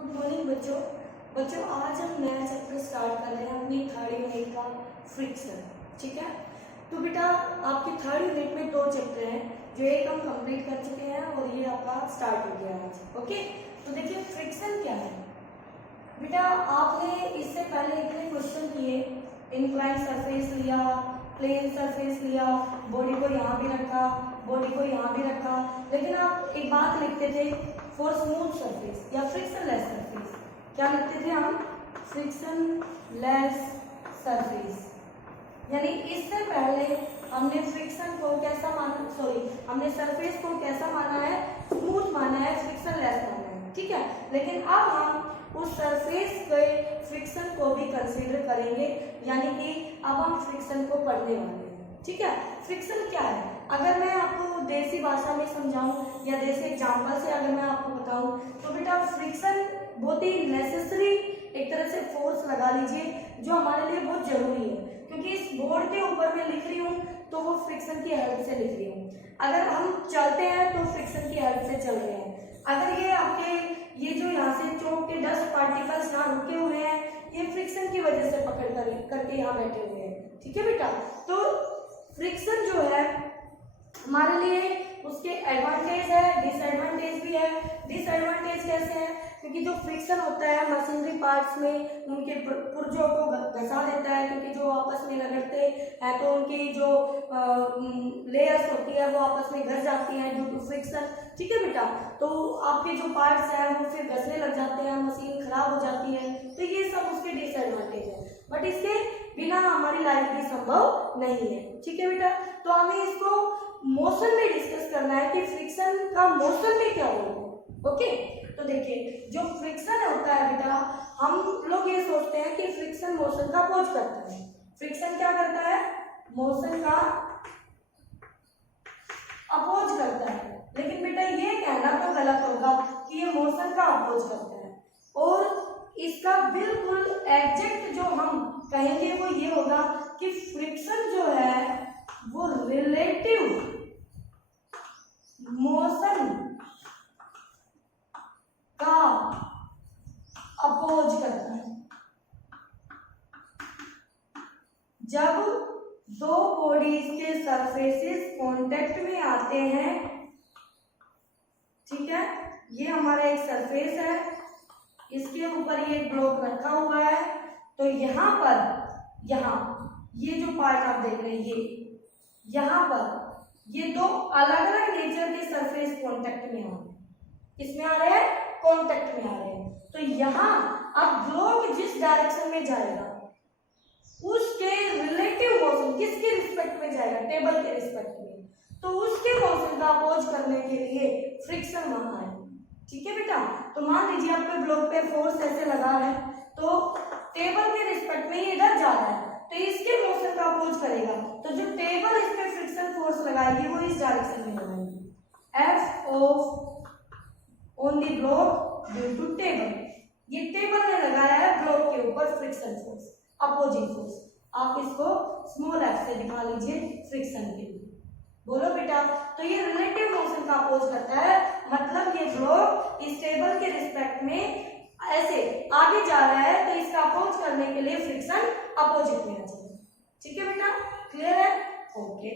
Good morning बच्चों। आज हम नया चैप्टर स्टार्ट कर रहे हैं अपनी थर्ड यूनिट का फ्रिक्शन। ठीक है, तो बेटा आपके थर्ड यूनिट में दो चैप्टर हैं जो एक हम कंप्लीट कर चुके हैं और ये आपका स्टार्ट हो गया आज। ओके, तो देखिए फ्रिक्शन क्या है बेटा। आपने इससे पहले इतने क्वेश्चन किए, इंक्लाइन सरफेस लिया, प्लेन सरफेस लिया, बॉडी को यहाँ भी रखा, बॉडी को यहाँ भी रखा, लेकिन आप एक बात लिखते थे फॉर स्मूथ सरफेस या फ्रिक्शन लेस सरफेस। क्या लिखते थे हम? Friction less surface. यानी इससे पहले हमने फ्रिक्शन को कैसा माना, हमने सरफेस को कैसा माना है? स्मूथ माना है, फ्रिक्शन लेस माना है। ठीक है, लेकिन अब हम उस सरफेस के फ्रिक्शन को भी कंसीडर करेंगे, यानी कि अब हम फ्रिक्शन को पढ़ने वाले हैं। ठीक है, फ्रिक्शन क्या है? अगर मैं आपको देसी भाषा में समझाऊं या देसी एग्जांपल से अगर मैं आपको बताऊं तो बेटा फ्रिक्शन बहुत ही नेसेसरी एक तरह से फोर्स लगा लीजिए जो हमारे लिए बहुत जरूरी है, क्योंकि इस बोर्ड के ऊपर मैं लिख रही हूँ तो वो फ्रिक्शन की हेल्प से लिख रही हूँ। अगर हम चलते हैं तो फ्रिक्शन की हेल्प से चल रहे हैं। अगर ये आपके ये जो यहाँ से चौक के डस्ट पार्टिकल्स यहाँ रुके हुए हैं, ये फ्रिक्शन की वजह से पकड़ करके यहाँ बैठे हुए हैं। ठीक है बेटा, तो फ्रिक्शन जो है हमारे लिए उसके एडवांटेज है, डिसएडवांटेज भी है। डिसएडवांटेज कैसे है? क्योंकि जो फ्रिक्शन होता है मशीनरी पार्ट्स में उनके पुर्जों को घसा देता है, क्योंकि जो आपस में रगड़ते हैं तो उनकी जो लेयर्स होती है वो आपस में घस जाती हैं ड्यू टू फ्रिक्शन। ठीक है बेटा, तो आपके जो पार्ट्स हैं वो फिर घसने लग जाते हैं, मशीन खराब हो जाती है, तो ये सब उसके डिसएडवांटेज है। बट इसके बिना हमारी लाइफ भी संभव नहीं है। ठीक है बेटा, तो हमें इसको मोशन में डिस्कस करना है कि फ्रिक्शन का मोशन में क्या रोल है। ओके, तो देखिए जो फ्रिक्शन होता है बेटा, हम लोग ये सोचते हैं कि फ्रिक्शन मोशन का अपोज करता है। फ्रिक्शन क्या करता है? मोशन का अपोज करता है। लेकिन बेटा ये कहना तो गलत होगा कि ये मोशन का अपोज करता है, और इसका बिल्कुल एग्जैक्ट जो हम कहेंगे वो ये होगा कि फ्रिक्शन जो है वो रिलेटिव मोशन का अपोज करता है। जब दो बॉडीज के सरफेसेस कांटेक्ट में आते हैं, ठीक है, ये हमारा एक सरफेस है, इसके ऊपर ये ब्लॉक रखा हुआ है, तो यहाँ पर ये जो पार्ट आप देख रहे हैं, ये यहाँ पर ये दो अलग अलग नेचर के सरफेस कांटेक्ट में आ रहे हैं। किसमें आ रहे हैं? कांटेक्ट में आ रहे हैं। तो यहाँ अब ब्लॉक जिस डायरेक्शन में जाएगा उसके रिलेटिव मोशन किसके रिस्पेक्ट में जाएगा? टेबल के रिस्पेक्ट में, तो उसके मोशन का अपोज करने के लिए फ्रिक्शन माना है। ठीक है बेटा, तो मान लीजिए आपके ब्लॉक पे फोर्स ऐसे लगा है, तो टेबल के रिस्पेक्ट में ये इधर जा रहा है, तो इसके मोशन का अपोज करेगा, तो जो टेबल इस पे फ्रिक्शन फोर्स लगाएगी वो इस डायरेक्शन में लगाएगी। F of on the block due to table, ये टेबल ने लगाया है ब्लॉक के ऊपर फ्रिक्शन फोर्स, अपोजिंग फोर्स। आप इसको स्मॉल एफ से दिखा लीजिए फ्रिक्शन के लिए। बोलो बेटा, तो ये रिलेटिव मोशन का अपोज करता है, मतलब ये ब्लॉक इस टेबल के रिस्पेक्ट में ऐसे आगे जा रहा है, तो इसका अपोज करने के लिए फ्रिक्शन अपोजिट में आ जाएगा। ठीक है बेटा, क्लियर है? ओके,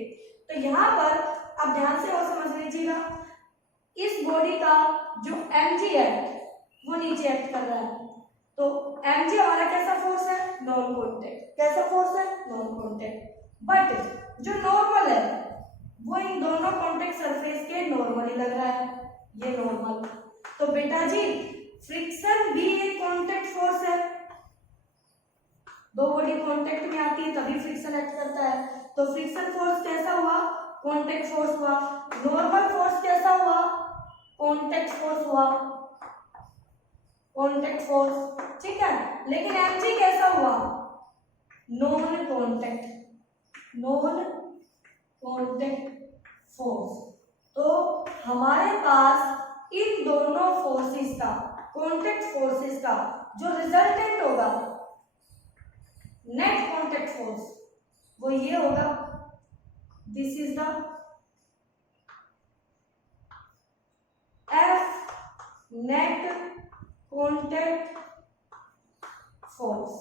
तो यहाँ पर अब ध्यान से और समझ लीजिएगा, इस बॉडी का जो mg है वो नीचे एक्ट कर रहा है, तो mg हमारा कैसा फोर्स है? Non contact. कैसा फोर्स है? Non contact. बट जो नॉर्मल है वो इन दोनों कॉन्टेक्ट सरफेस के नॉर्मली लग रहा है, ये नॉर्मल। तो बेटा जी फ्रिक्शन भी एक कॉन्टेक्ट फोर्स है, दो बॉडी कांटेक्ट में आती है तभी फ्रिक्शन एक्ट करता है। तो फ्रिक्शन फोर्स कैसा हुआ? कांटेक्ट फोर्स हुआ। नॉर्मल फोर्स कैसा हुआ? कांटेक्ट फोर्स हुआ, कांटेक्ट फोर्स। ठीक है, लेकिन mg कैसा हुआ? Non contact force. तो हमारे पास इन दोनों फोर्सेस का, कांटेक्ट फोर्सेस का जो रिजल्टेंट होगा नेट कांटेक्ट फोर्स वो ये होगा, this is the F net contact force,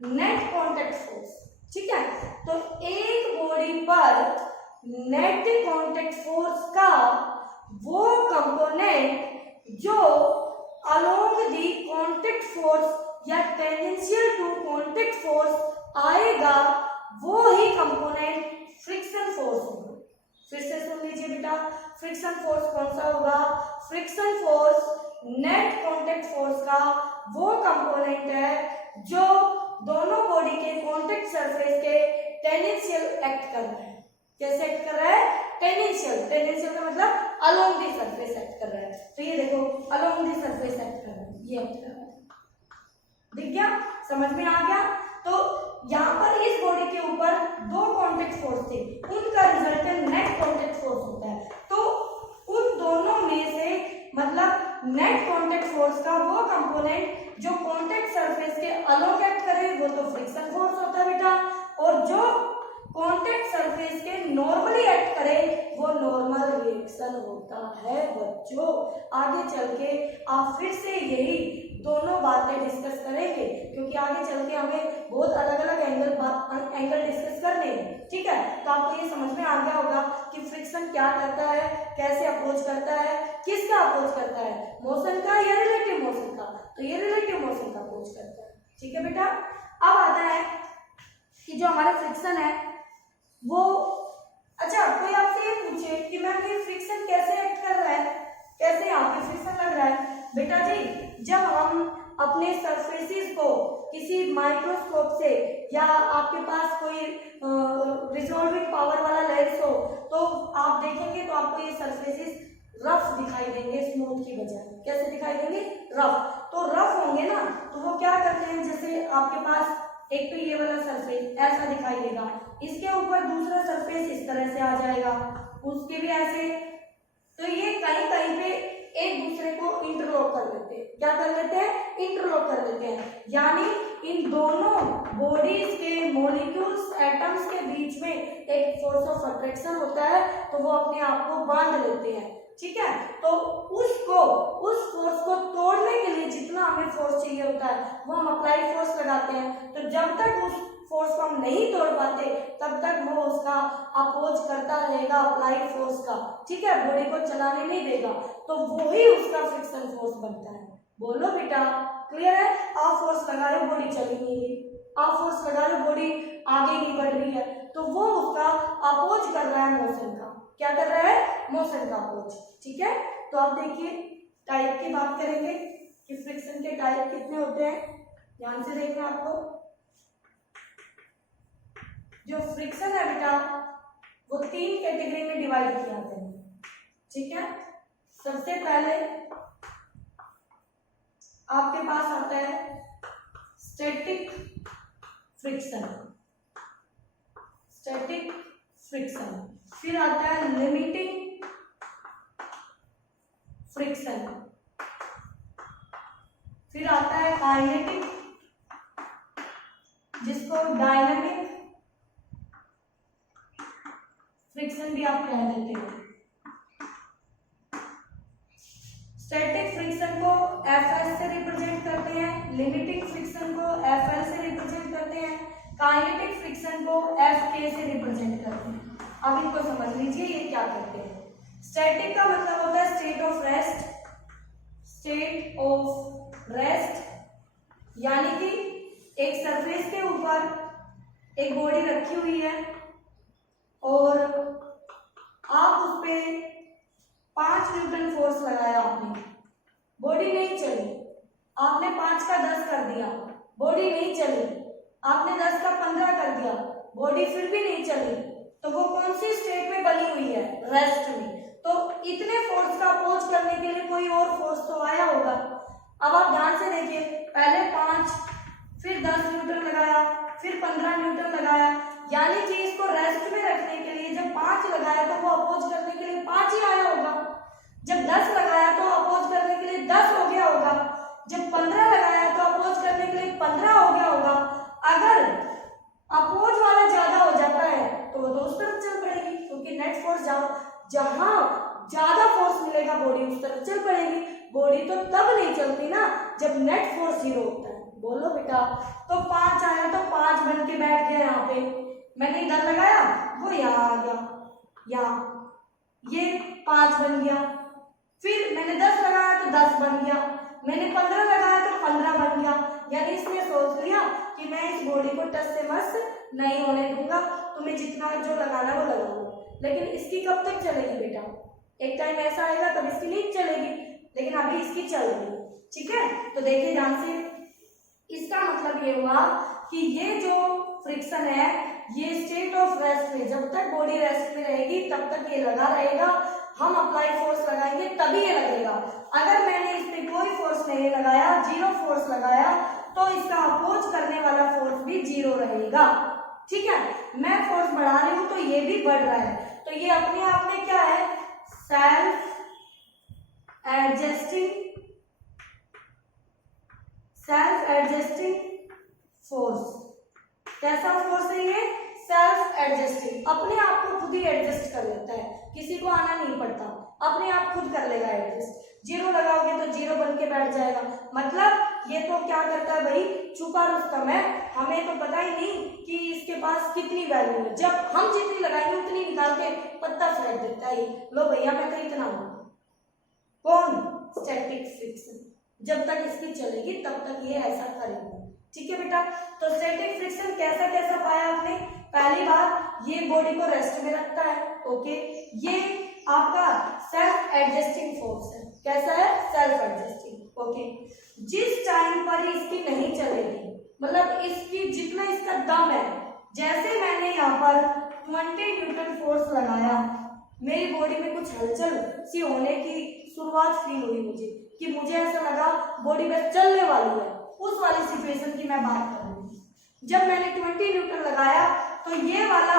net contact force, ठीक है। तो एक बॉडी पर नेट कॉन्टैक्ट फोर्स का वो कंपोनेंट जो अलोंग दी कॉन्टैक्ट फोर्स या टेंजेंशियल टू कॉन्टैक्ट फोर्स आएगा, वो ही कंपोनेंट फ्रिक्शन फोर्स होगा। फिर से सुन लीजिए बेटा, फ्रिक्शन फोर्स कौन सा होगा? Friction force net contact force का वो कंपोनेंट है जो दोनों बॉडी के कॉन्टैक्ट सरफेस के टेंजेंशियल एक्ट कर रहा है। कैसे एक्ट कर रहा है? टेंजेंशियल, टेंजेंशियल का मतलब अलोंग दी सरफेस एक्ट कर रहा है। तो ये देखो अलोंग दी सरफेस एक्ट कर रहा है, ये एक्ट कर रहा है, दिख गया? समझ में आ गया? तो यहाँ पर इस बॉडी के ऊपर दो कॉन्टैक्ट फोर्स थे, उनका रिजल्टेंट नेट कॉन्टैक्ट फोर्स होता है। तो उन दोनों में से मतलब नेट कॉन्टैक्ट फोर्स का वो कंपोनेंट जो कॉन्टैक्ट सरफेस के अलोंग एक्ट करे वो तो फ्रिक्शन फोर्स होता है बेटा, और जो कॉन्टैक्ट सरफेस के नॉर्मली एक्ट करे वो नॉर्मल रिएक्शन होता है बच्चों। आगे चल के आप फिर से यही दोनों बातें डिस्कस करेंगे, क्योंकि आगे चल के हमें बहुत अलग अलग एंगल डिस्कस करने हैं, ठीक है। तो आपको ये समझ में आ गया होगा कि फ्रिक्शन क्या करता है, कैसे अप्रोच करता है, किसका अप्रोच करता है, मोशन का या रिलेटिव मोशन का? तो ये रिलेटिव मोशन का अप्रोच करता है, ठीक है बेटा। अब आता है कि जो हमारा फ्रिक्शन है वो, अच्छा कोई आपसे ये पूछे कि मैम ये फ्रिक्शन कैसे एक्ट कर रहा है, कैसे यहाँ पे फ्रिक्शन लग रहा है? बेटा जी, जब हम अपने सरफेसेस को किसी माइक्रोस्कोप से या आपके पास कोई रिजॉल्विंग पावर वाला लेंस हो तो आप देखेंगे तो आपको ये सरफेसेस रफ दिखाई देंगे, स्मूथ की बजाय। कैसे दिखाई देंगे? रफ। तो रफ होंगे ना तो वो क्या करते हैं, जैसे आपके पास एक तो ये वाला सरफेस ऐसा दिखाई देगा, इसके ऊपर दूसरा सरफेस इस तरह से आ जाएगा, उसके भी ऐसे। तो ये कहीं कहीं पे एक दूसरे को इंटरलॉक कर लेते हैं। क्या कर लेते हैं? इंटरलॉक कर लेते हैं। यानी इन दोनों बॉडीज के मॉलिक्यूल्स, एटम्स के बीच में एक फोर्स ऑफ अट्रैक्शन होता है, तो वो अपने आप को बांध लेते हैं, ठीक है। तो उस फोर्स को तोड़ने के लिए जितना हमें फोर्स चाहिए होता है वो हम अप्लाई फोर्स लगाते हैं। तो जब तक उस फोर्स को हम नहीं तोड़ पाते तब तक वो उसका अपोज करता रहेगा अप्लाई फोर्स का, ठीक है, बॉडी को चलाने नहीं देगा। तो वो ही उसका फ्रिक्शन फोर्स बनता है। बोलो बेटा, क्लियर है? आप फोर्स लगा रहे, बॉडी चली नहीं रही, आप फोर्स लगा रहे, बॉडी आगे नहीं बढ़ रही है, तो वो उसका अपोज कर रहा है मोशन का। क्या कर रहा है? मोशन का अपोज, ठीक है। तो आप देखिए टाइप की बात करेंगे कि फ्रिक्शन के टाइप कितने होते हैं, ध्यान से देखना। आपको जो फ्रिक्शन है बेटा वो 3 कैटेगरी में डिवाइड किया जाता है, ठीक है। सबसे पहले आपके पास आता है स्टैटिक फ्रिक्शन, स्टैटिक फ्रिक्शन। फिर आता है लिमिटिंग फ्रिक्शन, फिर आता है काइनेटिक, जिसको डायनामिक फ्रिक्शन भी आप कह देते हैं। स्टैटिक फ्रिक्शन को Fs से रिप्रेजेंट करते हैं, लिमिटिंग फ्रिक्शन को Fl से रिप्रेजेंट करते हैं, काइनेटिक फ्रिक्शन को Fk से रिप्रेजेंट करते हैं। अब इनको समझ लीजिए ये क्या करते हैं। स्टैटिक का मतलब होता है state of rest, state of rest, यानी कि एक सरफेस के ऊपर एक बॉडी रखी हुई है और आप उस पे 5 न्यूटन फोर्स लगाया, आपने बॉडी नहीं चली, आपने 5 का 10 कर दिया, बॉडी नहीं चली, आपने 10 का 15 कर दिया, बॉडी फिर भी नहीं चली, तो वो कौन सी स्टेट में बनी हुई है? रेस्ट में। तो इतने फोर्स का अपोज करने के लिए कोई और फोर्स तो आया होगा। अब आप ध्यान से देखिए, पहले 5 फिर 10 न्यूटन लगाया, फिर 15 न्यूटन लगाया, यानी कि इसको रेस्ट में रखने के लिए जब 5 लगाया तो वो अपोज करने के लिए 5 ही आया होगा, जब 10 लगाया तो अपोज करने के लिए 10 हो गया होगा, जब 15 लगाया तो अपोज करने के लिए 15 हो गया होगा। अगर अपोज वाला ज्यादा हो जाता है तो वो तो उस तरफ चल पड़ेगी, क्योंकि नेट फोर्स जहां ज्यादा फोर्स मिलेगा बॉडी उस तरफ चल पड़ेगी। बॉडी तो तब नहीं चलती ना जब नेट फोर्स 0 होता है। बोलो बेटा। तो 5 आया तो 5 बन के बैठ गया यहाँ पे, मैंने इधर लगाया वो यहाँ आ गया, यहाँ ये 5 बन गया। फिर मैंने 10 लगाया तो 10 बन गया, मैंने 15 लगाया तो 15 बन गया। यानी इसने सोच लिया कि मैं इस बॉडी को टच से मस नहीं होने दूंगा, तुम्हें जितना जो लगाना वो लगा लो। लेकिन इसकी कब तक चलेगी बेटा? एक टाइम ऐसा आएगा तब इसकी नहीं चलेगी, लेकिन अभी इसकी चल रही है। ठीक है, तो देखिए ध्यान से, इसका मतलब ये हुआ कि ये जो फ्रिक्शन है ये स्टेट ऑफ रेस्ट में, जब तक बॉडी रेस्ट में रहेगी तब तक ये लगा रहेगा। हम अप्लाई फोर्स लगाएंगे तभी ये लगेगा। अगर मैंने इस पे कोई फोर्स नहीं लगाया, 0 फोर्स लगाया, तो इसका अपोज करने वाला फोर्स भी 0 रहेगा। ठीक है, मैं फोर्स बढ़ा रही हूं तो ये भी बढ़ रहा है, तो ये अपने आप में क्या है? Self adjusting force. कैसा फोर्स है ये? सेल्फ एडजस्टिंग, अपने आप को खुद ही एडजस्ट कर लेता है, किसी को आना नहीं पड़ता, अपने आप खुद कर लेगा एडजस्ट। 0 लगाओगे तो 0 बन के बैठ जाएगा। मतलब ये तो क्या करता है भाई, छुपा रुस्तम है, हमें तो पता ही नहीं कि इसके पास कितनी वैल्यू है, जब हम जितनी लगाएंगे उतनी निकाल के पत्ता फेंक देता है। लो भैया मैं तो इतना हूं। कौन? Static friction. जब तक इसकी चलेगी तब तक ये ऐसा करेगा। ठीक है बेटा, तो स्टैटिक फ्रिक्शन कैसा कैसा पाया आपने? पहली बात, ये बॉडी को रेस्ट में रखता है। ओके, ये आपका सेल्फ एडजस्टिंग फोर्स है। कैसा है? Self adjusting. ओके, जिस टाइम पर इसकी नहीं चलेगी, मतलब इसकी जितना इसका दम है, जैसे मैंने यहाँ पर 20 न्यूटन फोर्स लगाया, मेरी बॉडी में कुछ हलचल सी होने की शुरुआत फील हुई मुझे, कि मुझे ऐसा लगा बॉडी बस चलने वाली है। उस वाली सिचुएशन की मैं बात कर रही हूँ। जब मैंने 20 न्यूटन लगाया तो ये वाला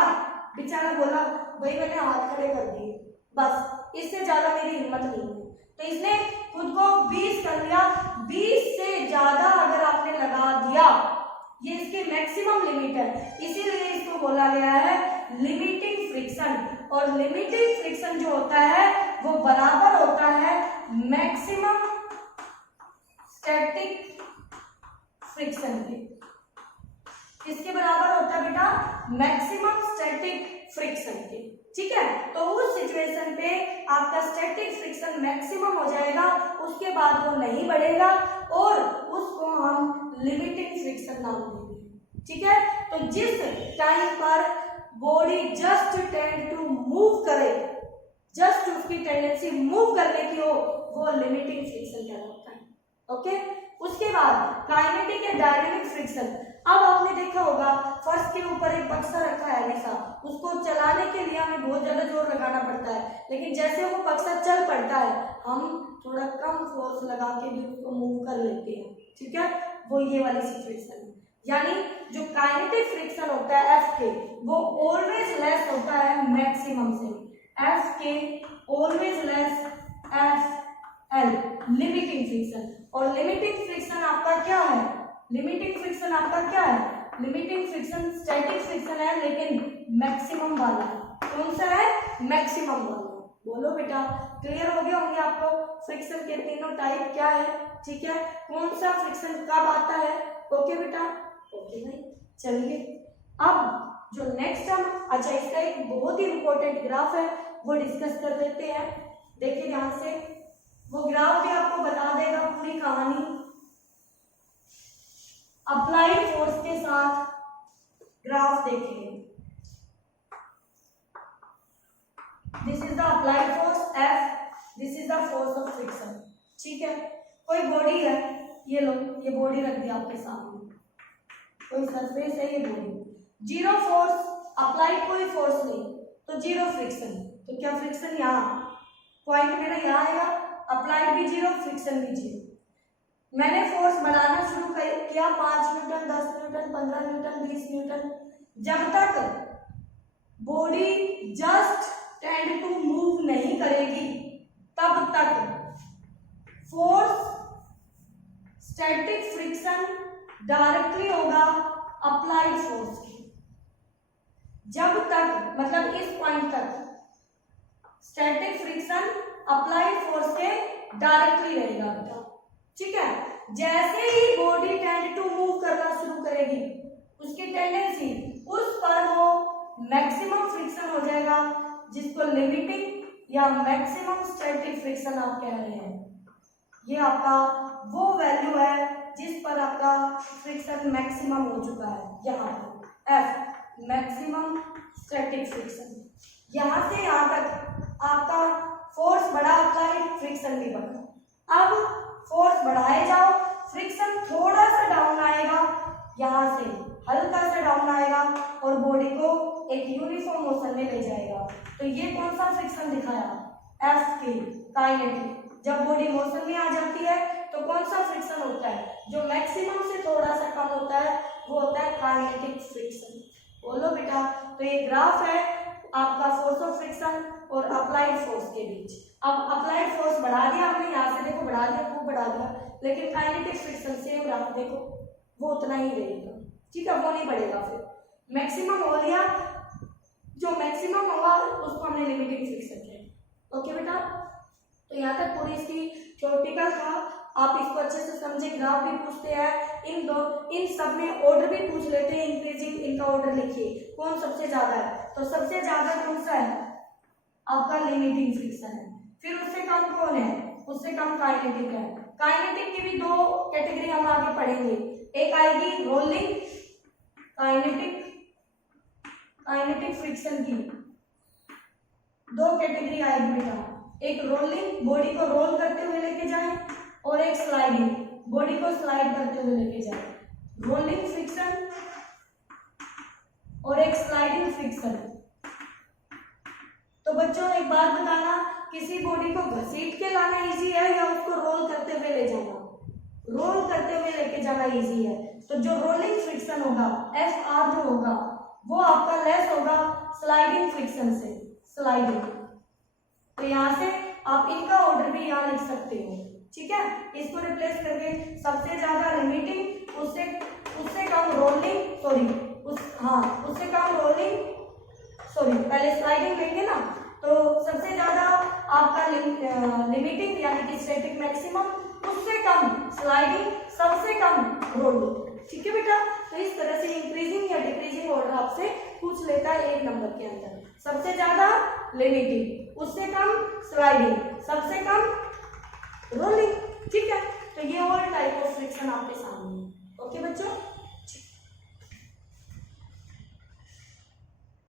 बेचारा बोला भाई मैंने हाथ खड़े कर दिए, बस इससे ज्यादा मेरी हिम्मत नहीं है। तो इसने खुद को 20 कर लिया। 20 से ज्यादा अगर आपने लगा दिया, ये इसकी मैक्सिमम लिमिट है, इसीलिए इसको बोला गया है लिमिटिंग फ्रिक्शन। और लिमिटिंग फ्रिक्शन जो होता है वो बराबर होता है मैक्सिमम स्टैटिक फ्रिक्शन के। किसके बराबर होता है बेटा? मैक्सिमम स्टैटिक फ्रिक्शन के। ठीक है, तो उस सिचुएशन पे आपका स्टैटिक फ्रिक्शन मैक्सिमम हो जाएगा, उसके बाद वो नहीं बढ़ेगा और उसको हम लिमिटिंग फ्रिक्शन नाम देंगे। ठीक है, तो जिस टाइम पर body just tend to move करे, जस्ट उसकी टेंडेंसी मूव करने की हो, वो लिमिटिंग फ्रिक्शन कहलाता है। ओके, उसके बाद काइनेटिक या डायनेमिक फ्रिक्शन। अब आपने देखा होगा फर्श के ऊपर एक बक्सा रखा है हमेशा, उसको चलाने के लिए हमें बहुत ज्यादा जोर लगाना पड़ता है, लेकिन जैसे वो बक्सा चल पड़ता है हम थोड़ा कम फोर्स लगा के भी उसको मूव कर लेते हैं। ठीक है, वो ये वाली सिचुएशन है। यानी जो काइनेटिक फ्रिक्शन होता है एफ के, वो ऑलवेज लेस होता है मैक्सिमम से। एफ के always less F L limiting friction. और लिमिटिंग फ्रिक्शन आपका क्या है? लिमिटिंग फ्रिक्शन आपका क्या है? लिमिटिंग फ्रिक्शन स्टैटिक फ्रिक्शन है, लेकिन मैक्सिमम वाला। कौन सा है? मैक्सिमम वाला। बोलो बेटा, क्लियर हो गया होंगे आपको फ्रिक्शन के तीनों टाइप क्या है? ठीक है, कौन सा फ्रिक्शन कब आता है? ओके बेटा, ओके भाई। चलिए अब जो नेक्स्ट हम, अच्छा इसका एक बहुत ही इंपॉर्टेंट ग्राफ है वो डिस्कस कर लेते हैं। देखिए ध्यान से, वो ग्राफ भी आपको बता देगा पूरी कहानी। अप्लाइड फोर्स के साथ ग्राफ देखिए। This is the applied force F, this is the force of friction. ठीक है, कोई बॉडी है, ये लो, ये बॉडी रख दी आपके सामने, कोई सरफेस है, ये बॉडी, 0 फोर्स अप्लाइड, कोई फोर्स नहीं, तो 0 फ्रिक्शन। तो क्या फ्रिक्शन यहाँ पॉइंट मेरा यहाँ आएगा, अप्लाइड भी 0, फ्रिक्शन भी 0। मैंने फोर्स बनाना शुरू किया 5 न्यूटन, 10 न्यूटन, 15 न्यूटन, 20 न्यूटन, जब तक body just tend to move नहीं करेगी तब तक फोर्स स्टैटिक फ्रिक्शन डायरेक्टली होगा अप्लाइड फोर्स की। जब तक, मतलब इस पॉइंट तक स्टैटिक फ्रिक्शन अप्लाइड फोर्स के डायरेक्टली रहेगा बेटा, ठीक है। जैसे ही बॉडी टेंड टू मूव करना शुरू करेगी, उसकी टेंडेंसी उस पर वो मैक्सिमम फ्रिक्शन हो जाएगा, जिसको लिमिटिंग या मैक्सिमम स्टैटिक फ्रिक्शन आप कह रहे हैं। ये आपका वो वैल्यू है जिस पर आपका फ्रिक्शन मैक्सिमम हो चुका है। यहाँ पर एफ मैक्सिमम स्टैटिक फ्रिक्शन, यहाँ से यहाँ तक आपका फोर्स बढ़ा, अप्लाई फ्रिक्शन भी बढ़ा। अब फोर्स बढ़ाए जाओ, फ्रिक्शन थोड़ा सा डाउन आएगा, यहाँ से हल्का सा डाउन आएगा और बॉडी को एक यूनिफॉर्म मोशन में ले जाएगा। तो ये कौन सा फ्रिक्शन दिखाया? एफ की काइनेटिक। जब बॉडी मोशन में आ जाती है तो कौन सा फ्रिक्शन होता है? जो मैक्सिमम से थोड़ा सा कम होता है वो होता है काइनेटिक फ्रिक्शन। बोलो बेटा। तो ये ग्राफ है आपका फोर्स ऑफ फ्रिक्शन और अप्लाइड फोर्स के बीच। अब अप्लाइड फोर्स बढ़ा दिया हमने, यहाँ से देखो बढ़ा दिया, खूब बढ़ा दिया, लेकिन काइनेटिक फ्रिक्शन सेम ग्राफ देखो वो उतना ही रहेगा, ठीक है, वो नहीं बढ़ेगा। फिर मैक्सिमम हो लिया, जो मैक्सिमम होगा उसको हमने लिमिटिंग फ्रिक्शन किया। ओके बेटा, तो यहाँ तक पूरी इसकी थ्योरेटिकल था। आप इसको अच्छे से समझे, ग्राफ भी पूछते हैं, इन सब में ऑर्डर भी पूछ लेते हैं, इंक्रीजिंग इनका ऑर्डर लिखिए कौन सबसे ज्यादा है। तो सबसे ज्यादा कौन सा है? आपका लिमिटिंग फ्रिक्शन है। फिर उससे कम कौन है? उससे कम काइनेटिक है। काइनेटिक की भी दो कैटेगरी हम आगे पढ़ेंगे, एक आएगी रोलिंग काइनेटिक फ्रिक्शन की दो कैटेगरी आएगी बेटा, एक रोलिंग बॉडी को रोल करते हुए लेके जाए और एक स्लाइडिंग बॉडी को स्लाइड करते हुए लेके जाए। रोलिंग फ्रिक्शन और एक स्लाइडिंग फ्रिक्शन। तो बच्चों एक बात बताना, किसी बॉडी को घसीट के लाना इजी है या उसको रोल करते हुए ले जाना? रोल करते हुए लेके जाना इजी है। तो जो रोलिंग फ्रिक्शन होगा एफ आर जो होगा वो आपका लेस होगा स्लाइडिंग फ्रिक्शन से, स्लाइडिंग। तो यहाँ से आप इनका ऑर्डर भी यहाँ लिख सकते हो, ठीक है। इसको रिप्लेस करके सबसे ज्यादा लिमिटिंग, उससे कम रोलिंग, उससे कम रोलिंग, पहले स्लाइडिंग लेंगे ना, तो सबसे ज्यादा आपका लिमिटिंग यानी कि स्टैटिक मैक्सिमम, उससे कम स्लाइडिंग, सबसे कम रोलिंग, ठीक है बेटा। तो इस तरह से इंक्रीजिंग या डिक्रीजिंग ऑर्डर आपसे पूछ लेता है एक नंबर के अंदर। सबसे ज्यादा लिमिटिंग, उससे कम स्लाइडिंग, सबसे कम रोलिंग, ठीक है। तो ये और टाइप ऑफ फ्रिक्शन आपके सामने है। ओके बच्चों।